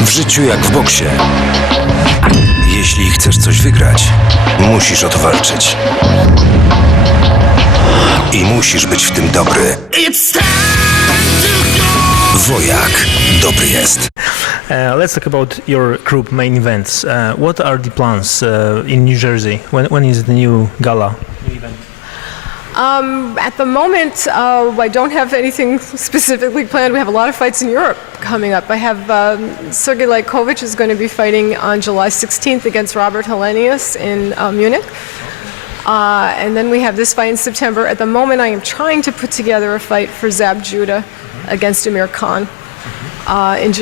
W życiu jak w boksie. Jeśli chcesz coś wygrać, musisz o to walczyć. I musisz być w tym dobry. Wojak dobry jest. Let's talk about your group main events. What are the plans in New Jersey? When is the new gala? At the moment, I don't have anything specifically planned. We have a lot of fights in Europe coming up. I have Sergey Lajkovic is going to be fighting on July 16th against Robert Helenius in Munich. And then we have this fight in September. At the moment, I am trying to put together a fight for Zab Judah against Amir Khan on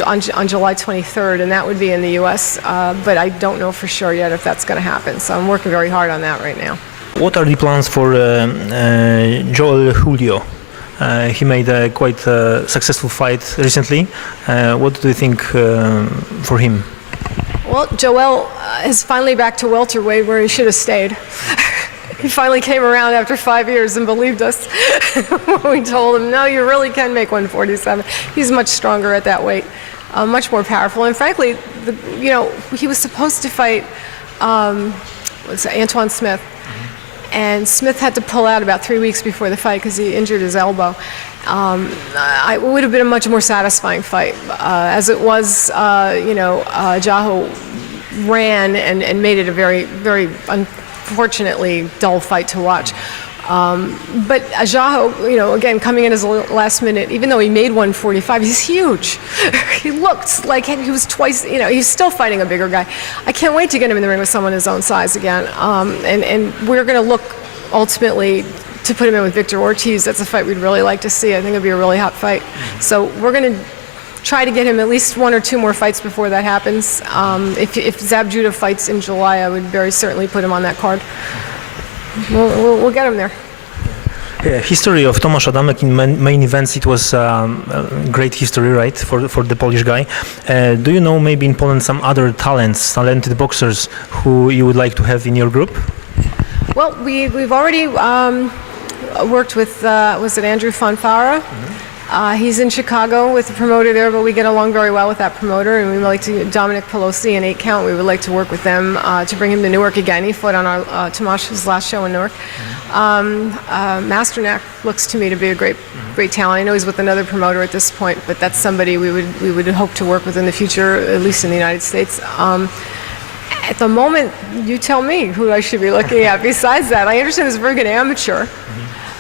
July 23rd, and that would be in the U.S. But I don't know for sure yet if that's going to happen. So I'm working very hard on that right now. What are the plans for Joel Julio? He made a quite successful fight recently. What do you think for him? Well, Joel is finally back to welterweight where he should have stayed. He finally came around after 5 years and believed us when we told him, no, you really can make 147. He's much stronger at that weight, much more powerful. And frankly, he was supposed to fight Antoine Smith. And Smith had to pull out about 3 weeks before the fight because he injured his elbow. It would have been a much more satisfying fight. As it was, Jaho ran and made it a very, very unfortunately dull fight to watch. But Jaho, again, coming in as a last minute, even though he made 145, he's huge. He looked like he was twice, he's still fighting a bigger guy. I can't wait to get him in the ring with someone his own size again. And we're going to look ultimately to put him in with Victor Ortiz. That's a fight we'd really like to see. I think it'd be a really hot fight. So we're going to try to get him at least 1 or 2 more fights before that happens. If Zab Judah fights in July, I would very certainly put him on that card. We'll get him there. History of Tomasz Adamek in main events, it was a great history, right, for the Polish guy. Do you know maybe in Poland some other talented boxers who you would like to have in your group? Well, we've already worked with, was it Andrew Fonfara? He's in Chicago with the promoter there, but we get along very well with that promoter, and we would like to, Dominic Pelosi in 8 count, we would like to work with them to bring him to Newark again. He fought on our Tomasz's last show in Newark. Masternak looks to me to be a great talent. I know he's with another promoter at this point, but that's somebody we would hope to work with in the future, at least in the United States. At the moment, you tell me who I should be looking at. Besides that, I understand he's a very good amateur.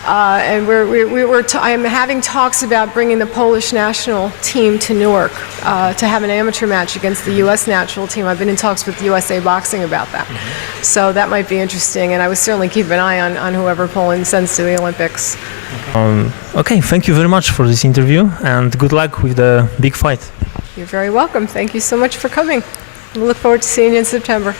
And I am having talks about bringing the Polish national team to Newark to have an amateur match against the U.S. national team. I've been in talks with USA Boxing about that. So that might be interesting, and I would certainly keep an eye on whoever Poland sends to the Olympics. Okay, thank you very much for this interview, and good luck with the big fight. You're very welcome. Thank you so much for coming. We look forward to seeing you in September.